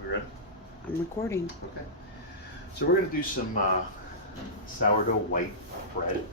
We ready? I'm recording. Okay. So we're going to do some sourdough white bread.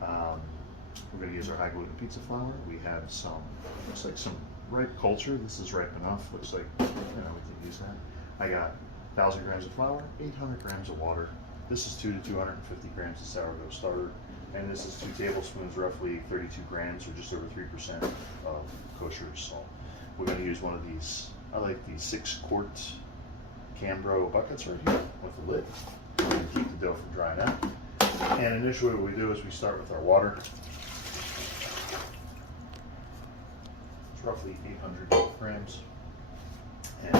We're going to use our high gluten pizza flour. We have some, looks like some ripe culture. This is ripe enough. Looks like, we can use that. I got 1,000 grams of flour, 800 grams of water. This is 2 to 250 grams of sourdough starter. And this is 2 tablespoons, roughly 32 grams, or just over 3% of kosher salt. We're going to use one of these, I like these 6-quart Cambro buckets right here with a lid to keep the dough from drying out. And initially what we do is we start with our water. It's roughly 800 grams. And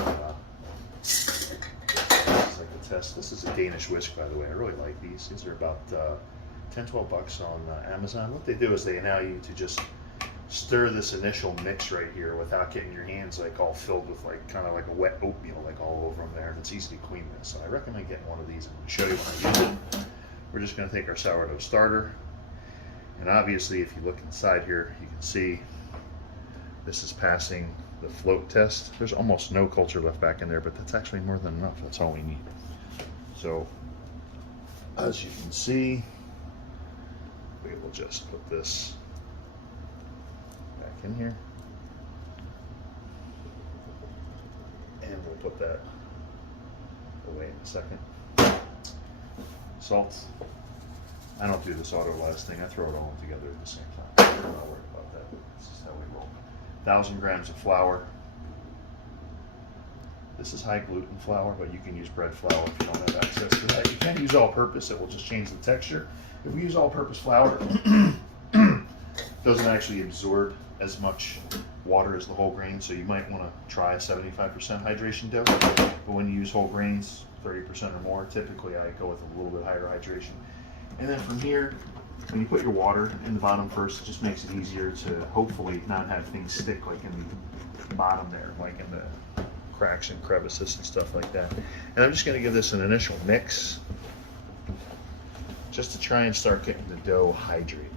it's like a test. This is a Danish whisk, by the way. I really like these. These are about 10, 12 bucks on Amazon. What they do is they allow you to just stir this initial mix right here without getting your hands like all filled with like kind of like a wet oatmeal like all over them there, and it's easy to clean this. So I recommend getting one of these. I'm going to show you when I use it. We're just going to take our sourdough starter, and obviously if you look inside here you can see this is passing the float test. There's almost no culture left back in there, but that's actually more than enough. That's all we need. So as you can see, we will just put this back in here, and we'll put that away in a second. Salt. I don't do this auto last thing. I throw it all together at the same time. I'm not worried about that. This is how we roll. 1,000 grams of flour. This is high gluten flour, but you can use bread flour if you don't have access to that. You can use all-purpose. It will just change the texture. If we use all-purpose flour, it doesn't actually absorb as much water as the whole grain, so you might want to try a 75% hydration dough. But when you use whole grains, 30% or more, typically I go with a little bit higher hydration. And then from here, when you put your water in the bottom first, it just makes it easier to hopefully not have things stick like in the bottom there, like in the cracks and crevices and stuff like that. And I'm just going to give this an initial mix just to try and start getting the dough hydrated.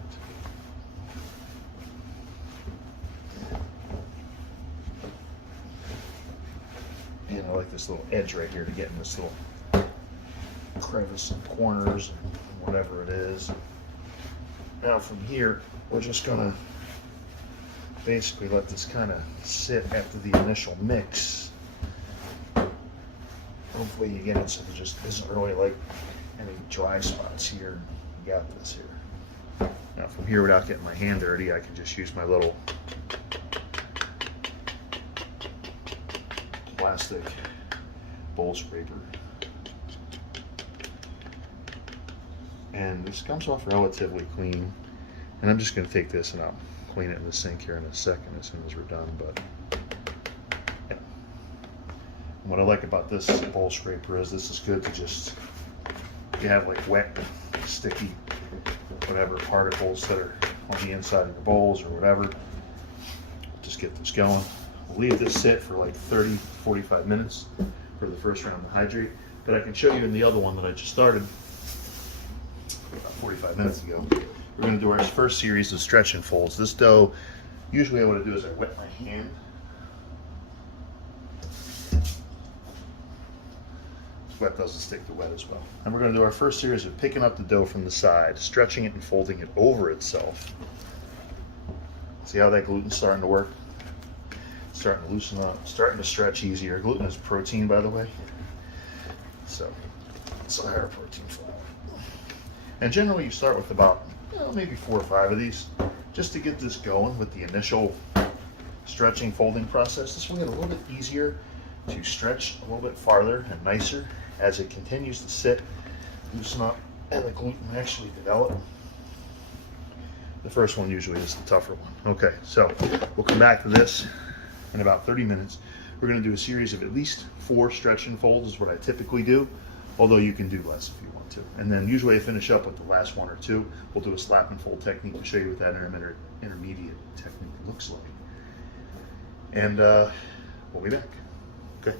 And I like this little edge right here to get in this little crevice and corners and whatever it is. Now from here, we're just gonna basically let this kind of sit after the initial mix. Hopefully you get it so there just isn't really like any dry spots here. You got this here. Now from here, without getting my hand dirty, I can just use my little plastic bowl scraper. And this comes off relatively clean. And I'm just going to take this and I'll clean it in the sink here in a second as soon as we're done. But yeah. And what I like about this bowl scraper is this is good to just, if you have like wet, sticky, whatever particles that are on the inside of your bowls or whatever, just get this going. We'll leave this sit for like 30, 45 minutes for the first round to hydrate. But I can show you in the other one that I just started about 45 minutes ago. We're going to do our first series of stretch and folds. This dough, usually what I do is I wet my hand. Wet doesn't stick to wet as well. And we're going to do our first series of picking up the dough from the side, stretching it and folding it over itself. See how that gluten's starting to work? Starting to loosen up, starting to stretch easier. Gluten is protein, by the way, so it's a higher protein flour. And generally you start with about maybe 4 or 5 of these just to get this going with the initial stretching folding process. This will get a little bit easier to stretch a little bit farther and nicer as it continues to sit, loosen up, and the gluten actually develop. The first one usually is the tougher one. Okay, so we'll come back to this in about 30 minutes. We're going to do a series of at least 4 stretch and folds is what I typically do, although you can do less if you want to. And then usually I finish up with the last 1 or 2. We'll do a slap and fold technique to show you what that intermediate technique looks like. And we'll be back. Okay.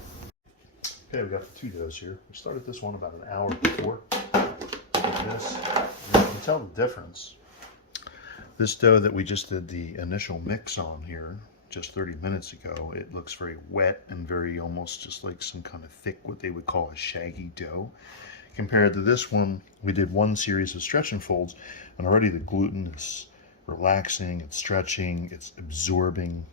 Okay, we got the 2 doughs here. We started this one about an hour before. Like this. You can tell the difference. This dough that we just did the initial mix on here just 30 minutes ago, it looks very wet and very almost just like some kind of thick, what they would call a shaggy dough. Compared to this one, we did one series of stretch and folds, and already the gluten is relaxing, it's stretching, it's absorbing,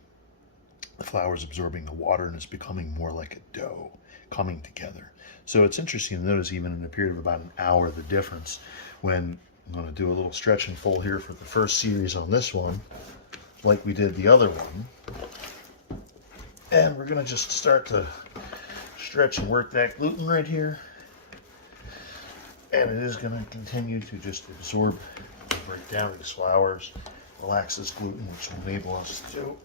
the flour is absorbing the water, and it's becoming more like a dough coming together. So it's interesting to notice, even in a period of about an hour, the difference. When I'm going to do a little stretch and fold here for the first series on this one, like we did the other one. And we're going to just start to stretch and work that gluten right here. And it is going to continue to just absorb, break down these flours, relax this gluten, which will enable us to do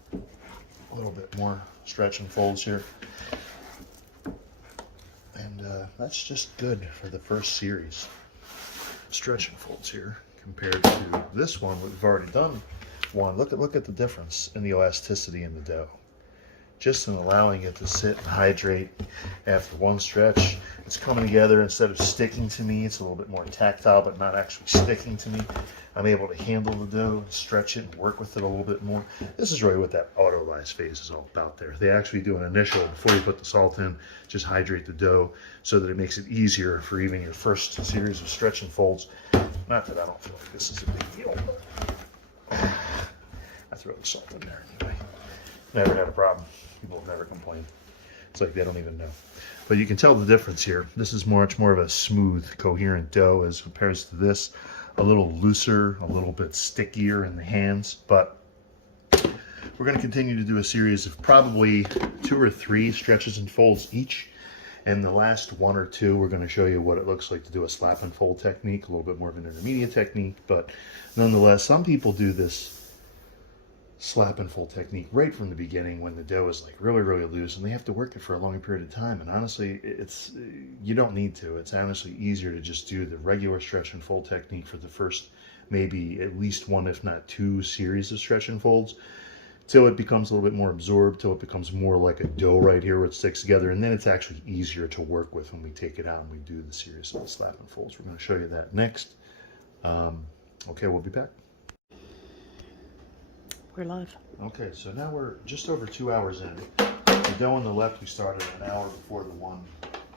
a little bit more stretch and folds here. And that's just good for the first series. Stretch and folds here compared to this one we've already done one. Look at the difference in the elasticity in the dough. Just in allowing it to sit and hydrate after one stretch, it's coming together. Instead of sticking to me, it's a little bit more tactile, but not actually sticking to me. I'm able to handle the dough, stretch it, and work with it a little bit more. This is really what that autolyze phase is all about there. They actually do an initial, before you put the salt in, just hydrate the dough so that it makes it easier for even your first series of stretch and folds. Not that I don't feel like this is a big deal, but I throw the salt in there anyway. Never had a problem. People have never complained. It's like they don't even know. But you can tell the difference here. This is much more of a smooth, coherent dough as compared to this. A little looser, a little bit stickier in the hands. But we're going to continue to do a series of probably 2 or 3 stretches and folds each. And the last 1 or 2, we're going to show you what it looks like to do a slap and fold technique, a little bit more of an intermediate technique. But nonetheless, some people do this slap and fold technique right from the beginning when the dough is like really loose, and they have to work it for a long period of time. And honestly, you don't need to. It's honestly easier to just do the regular stretch and fold technique for the first maybe at least 1 if not 2 series of stretch and folds, till it becomes a little bit more absorbed, till it becomes more like a dough right here where it sticks together, and then it's actually easier to work with when we take it out and we do the series of the slap and folds. We're going to show you that next. Okay, we'll be back. We're live. Okay, so now we're just over 2 hours in. The dough on the left, we started an hour before the one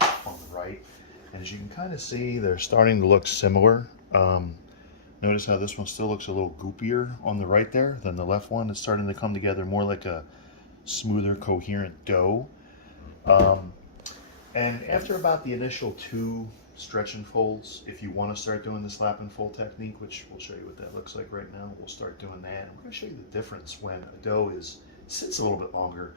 on the right. And as you can kind of see, they're starting to look similar. Notice how this one still looks a little goopier on the right there than the left one. It's starting to come together more like a smoother, coherent dough. And after about the initial 2 stretch and folds, if you want to start doing the slap and fold technique, which we'll show you what that looks like right now, we'll start doing that. And we're going to show you the difference when a dough sits a little bit longer,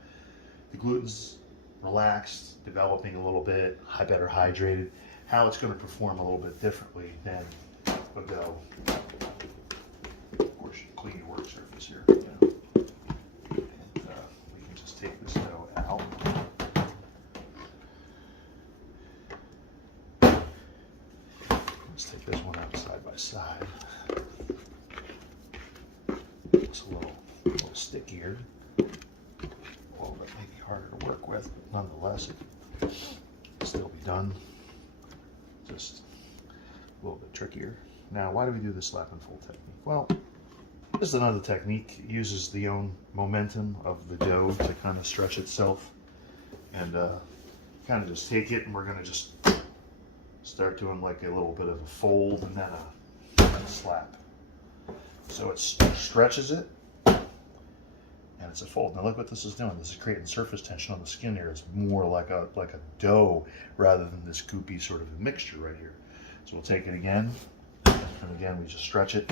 the gluten's relaxed, developing a little bit, better hydrated, how it's going to perform a little bit differently than a dough. Of course, you clean your work surface here, you know. And we can just take this dough out. Let's take this one out side by side. It's a little stickier, a little bit maybe harder to work with, but nonetheless, it can still be done. Just a little bit trickier. Now, why do we do the slap and fold technique? Well, this is another technique. It uses the own momentum of the dough to kind of stretch itself, and kind of just take it, and we're going to just start doing like a little bit of a fold and then a slap. So it stretches it, and it's a fold. Now look what this is doing. This is creating surface tension on the skin here. It's more like a dough rather than this goopy sort of a mixture right here. So we'll take it again, and again we just stretch it,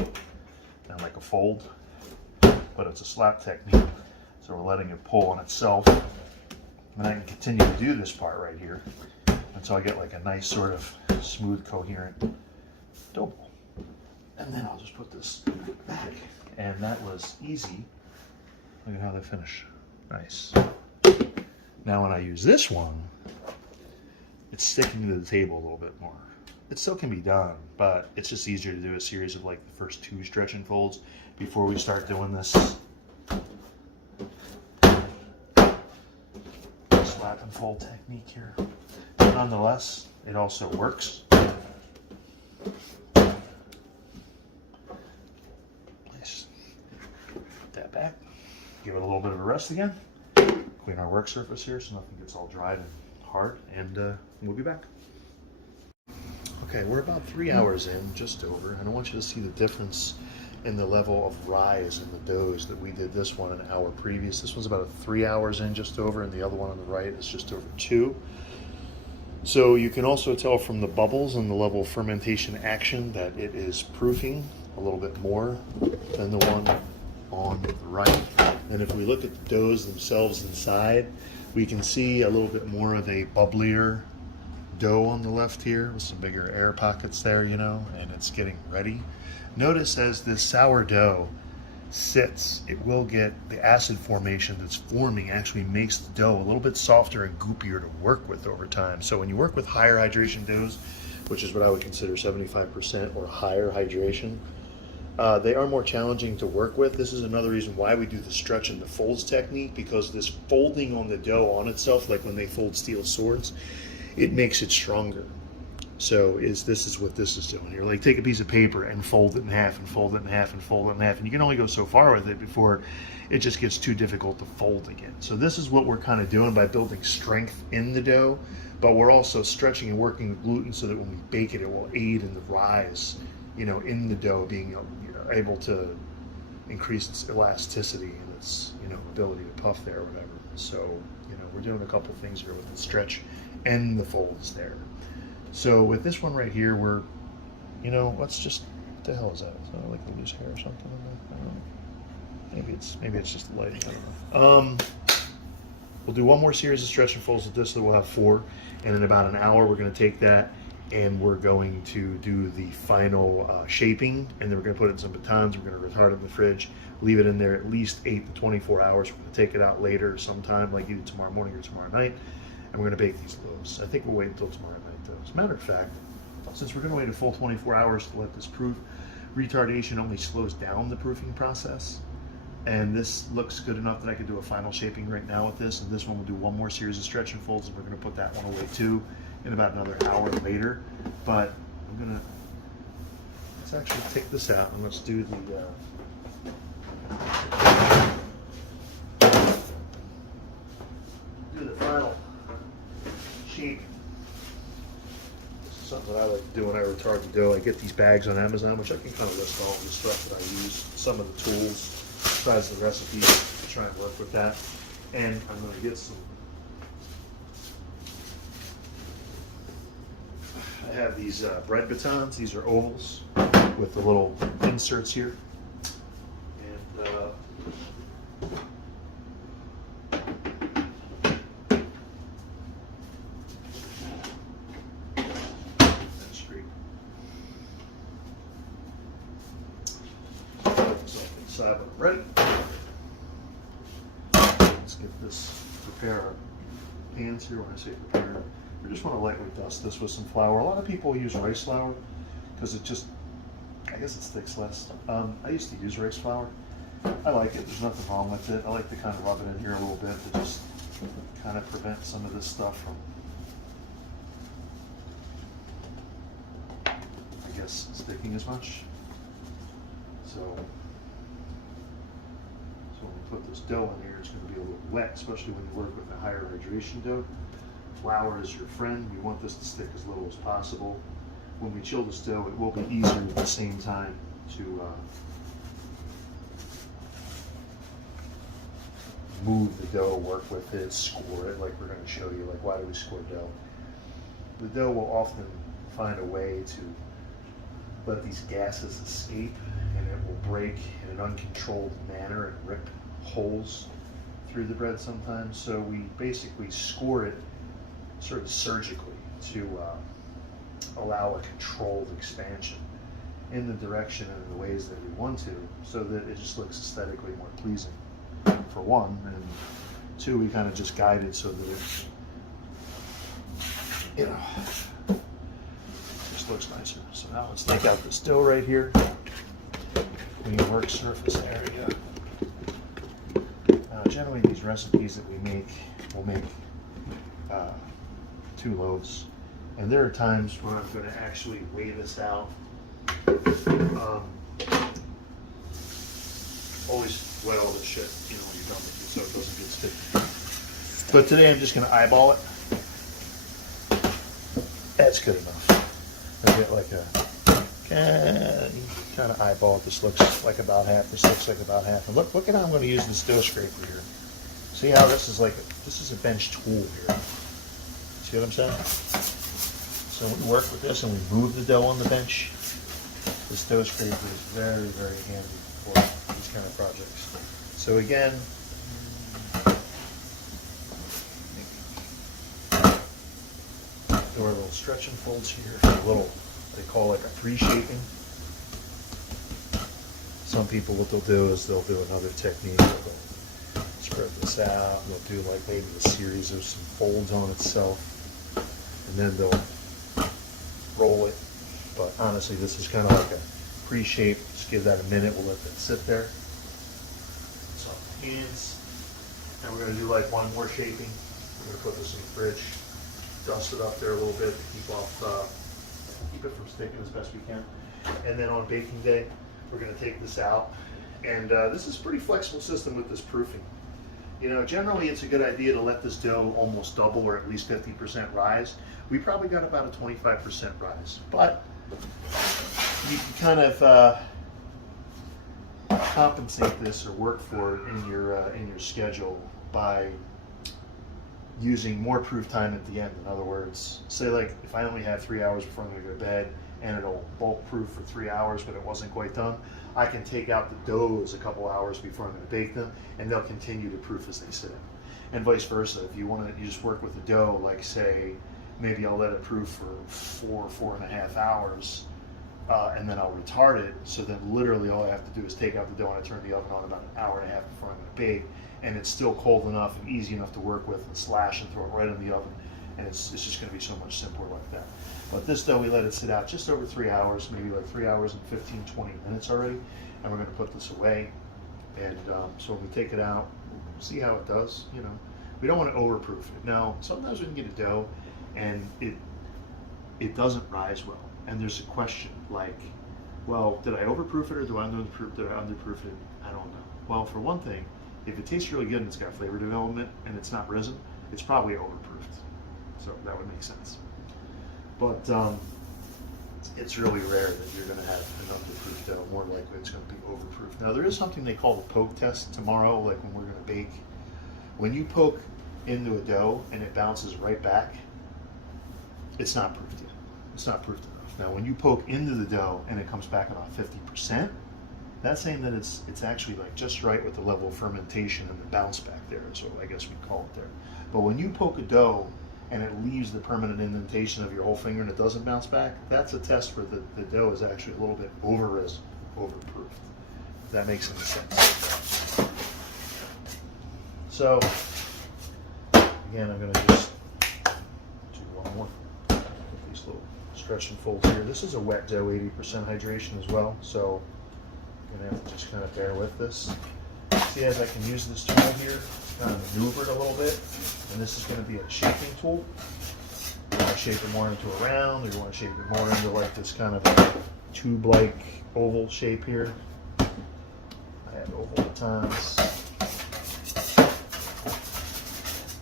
and like a fold, but it's a slap technique. So we're letting it pull on itself, and I can continue to do this part right here until I get like a nice sort of smooth, coherent dough ball. And then I'll just put this back. And that was easy. Look at how they finish. Nice. Now when I use this one, it's sticking to the table a little bit more. It still can be done, but it's just easier to do a series of like the first 2 stretch and folds before we start doing this slap and fold technique here. But nonetheless, it also works. Nice. Put that back. Give it a little bit of a rest. rest again, clean our work surface here so nothing gets all dried and hard, and we'll be back. Okay, we're about 3 hours in, just over, and I want you to see the difference in the level of rise in the doughs that we did this one an hour previous. This one's about 3 hours in, just over, and the other one on the right is just over 2. So you can also tell from the bubbles and the level of fermentation action that it is proofing a little bit more than the one on the right. And if we look at the doughs themselves inside, we can see a little bit more of a bubblier dough on the left here with some bigger air pockets there, you know, and it's getting ready. Notice as this sourdough sits, it will get the acid formation that's forming actually makes the dough a little bit softer and goopier to work with over time. So when you work with higher hydration doughs, which is what I would consider 75% or higher hydration, they are more challenging to work with. This is another reason why we do the stretch and the folds technique, because this folding on the dough on itself, like when they fold steel swords, it makes it stronger. So this is what this is doing here. Like take a piece of paper and fold it in half and fold it in half and fold it in half, and you can only go so far with it before it just gets too difficult to fold again. So this is what we're kind of doing by building strength in the dough, but we're also stretching and working the gluten so that when we bake it, it will aid in the rise, you know, in the dough, being able to increase its elasticity and its, you know, ability to puff there or whatever. So, you know, we're doing a couple things here with the stretch and the folds there. So with this one right here, we're, you know, let's just, what the hell is that? Is that like a loose hair or something? I don't know. Maybe it's just the lighting. I don't know. We'll do one more series of stretch and folds with this, so we'll have 4. And in about an hour, we're going to take that and we're going to do the final shaping, and then we're going to put it in some batons. We're going to retard it in the fridge, leave it in there at least 8 to 24 hours. We're going to take it out later sometime, like either tomorrow morning or tomorrow night, and we're going to bake these loaves. I think we'll wait until tomorrow night, though. As a matter of fact, since we're going to wait a full 24 hours to let this proof, retardation only slows down the proofing process. And this looks good enough that I could do a final shaping right now with this. And this one will do one more series of stretch and folds, and we're going to put that one away too in about another hour later. But let's actually take this out and let's do the final shaping. This is something that I like to do when I retard the dough. I get these bags on Amazon, which I can kind of list all the stuff that I use, some of the tools, besides the recipes, to try and work with that. And I'm going to get some. I have these bread batons. These are ovals with the little inserts here. And that's great. Inside when I'm ready. Let's get this, prepare our pans here. When I say prepare, we just want to lightly dust this with some flour. A lot of people use rice flour because it just, I guess it sticks less. I used to use rice flour. I like it. There's nothing wrong with it. I like to kind of rub it in here a little bit to just kind of prevent some of this stuff from, I guess, sticking as much. So when we put this dough in here, it's going to be a little wet, especially when you work with a higher hydration dough. Flour is your friend. We want this to stick as little as possible. When we chill this dough, it will be easier at the same time to move the dough, work with it, score it, like we're going to show you. Like, why do we score dough? The dough will often find a way to let these gases escape, and it will break in an uncontrolled manner and rip holes through the bread sometimes. So we basically score it sort of surgically to allow a controlled expansion in the direction and the ways that we want to, so that it just looks aesthetically more pleasing, for one, and two, we kind of just guide it so that it, you know, just looks nicer. So now let's take out this dough right here. Clean work surface area. Now, generally these recipes that we make, we'll make 2 loaves. And there are times when I'm going to actually weigh this out. Always weigh all this shit, you know, when you're done with these so it doesn't get sticky. But today I'm just going to eyeball it. That's good enough. I get like a kind of eyeball it. This looks like about half. This looks like about half. And look at how I'm going to use this dough scraper here. See how this is this is a bench tool here. See what I'm saying? So we work with this and we move the dough on the bench. This dough scraper is very, very handy for these kind of projects. So again, do our little stretch and folds here. A little, they call like a pre-shaping. Some people, what they'll do is they'll do another technique. They'll spread this out. They'll do like maybe a series of some folds on itself, and then they'll roll it. But honestly, this is kind of like a pre-shape. Just give that a minute. We'll let that sit there. So hands, and we're going to do like one more shaping. We're going to put this in the fridge, dust it up there a little bit to keep it from sticking as best we can. And then on baking day, we're going to take this out. And this is a pretty flexible system with this proofing. You know, generally it's a good idea to let this dough almost double or at least 50% rise. We probably got about a 25% rise, but you can kind of compensate this or work for it in your schedule by using more proof time at the end. In other words, say like if I only have 3 hours before I'm going to go to bed and it'll bulk proof for 3 hours but it wasn't quite done, I can take out the doughs a couple hours before I'm going to bake them and they'll continue to proof as they sit in. And vice versa. If you want to, you just work with the dough, like say maybe I'll let it proof for 4.5 hours and then I'll retard it, so then literally all I have to do is take out the dough and I turn the oven on about an hour and a half before I'm going to bake, and it's still cold enough and easy enough to work with and slash and throw it right in the oven, and it's just going to be so much simpler like that. But this dough, we let it sit out just over 3 hours, maybe like 3 hours and 15, 20 minutes already, and we're going to put this away. And so when we take it out, we'll see how it does. You know, we don't want to overproof it. Now, sometimes we can get a dough and it doesn't rise well, and there's a question like, well, did I overproof it or did I underproof it? I don't know. Well, for one thing, if it tastes really good and it's got flavor development and it's not risen, it's probably overproofed. So that would make sense. But it's really rare that you're going to have an underproofed dough. More likely it's going to be overproofed. Now there is something they call the poke test tomorrow, like when we're going to bake. When you poke into a dough and it bounces right back, it's not proofed yet. It's not proofed enough. Now when you poke into the dough and it comes back about 50%, that's saying that it's actually like just right with the level of fermentation and the bounce back there is what I guess we call it there. But when you poke a dough and it leaves the permanent indentation of your whole finger and it doesn't bounce back, that's a test where the dough is actually a little bit overproofed. If that makes any sense. So again, I'm going to just do one more. Put these little stretch and folds here. This is a wet dough, 80% hydration as well, so I'm going to have to just kind of bear with this. See, as I can use this tool here, kind of maneuver it a little bit, and this is going to be a shaping tool. You want to shape it more into a round, or you want to shape it more into like this kind of a tube-like oval shape here. I have oval at times,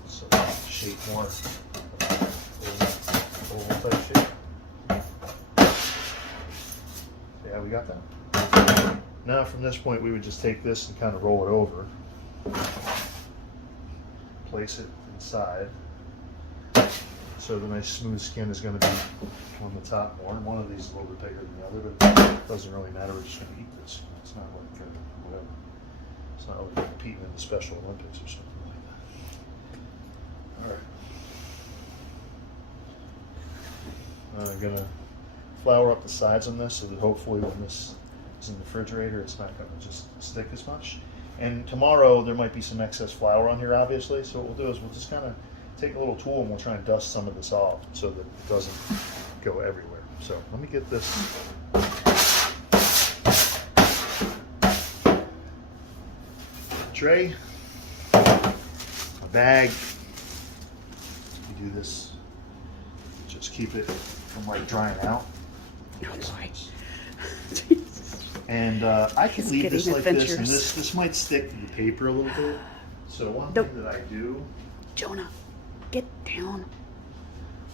so shape more oval type shape. So yeah, we got that. Now from this point we would just take this and kind of roll it over, place it inside, so the nice smooth skin is going to be on the top more, and one of these is a little bit bigger than the other, but it doesn't really matter, we're just going to eat this. It's not like whatever. It's not like competing in the Special Olympics or something like that. Alright. I'm going to flour up the sides on this so that hopefully when this in the refrigerator, it's not going to just stick as much. And tomorrow there might be some excess flour on here, obviously, so what we'll do is we'll just kind of take a little tool and we'll try and dust some of this off so that it doesn't go everywhere. So let me get this tray, a bag. You do this, just keep it from like drying out. And I can leave this like this, and this might stick to the paper a little bit. So one thing that I do, Jonah, get down.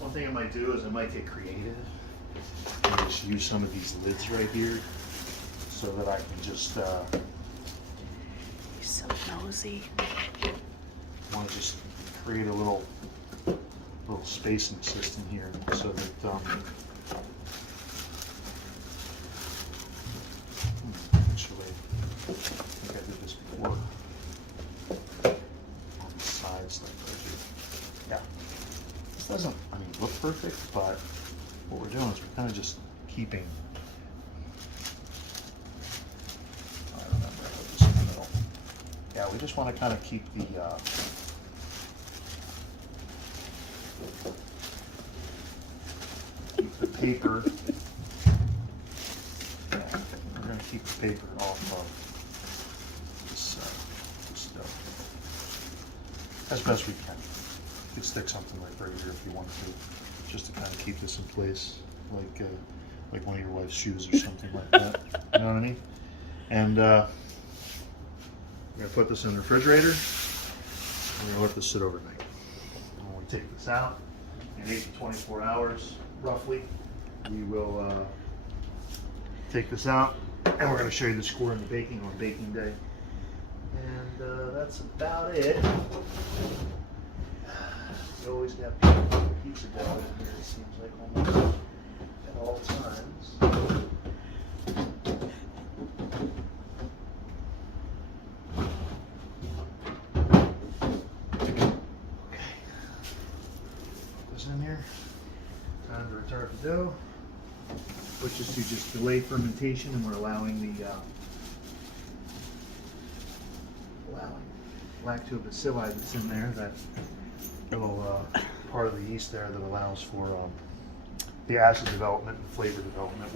one thing I might do is I might get creative and just use some of these lids right here so that I can just You're so nosy. want to just create a little spacing system here so that actually, I think I did this before on the sides like right here. Yeah, this doesn't, I mean, look perfect, but what we're doing is we're kind of just keeping. I remember I put this in the middle. Yeah, we just want to kind of keep the paper. Yeah, we're going to keep the paper off of this dough as best we can. You could stick something like right here if you wanted to, just to kind of keep this in place, like one of your wife's shoes or something like that. You know what I mean? And we're going to put this in the refrigerator. We're going to let this sit overnight. And when we take this out, in 8 to 24 hours, roughly, we will take this out, and we're going to show you the score in the baking on baking day. And that's about it. We always got pizza dough in here, it seems like, almost at all times. In here. Time to retard the dough, which is to just delay fermentation, and we're allowing the lactobacilli that's in there, that little part of the yeast there that allows for the acid development and flavor development.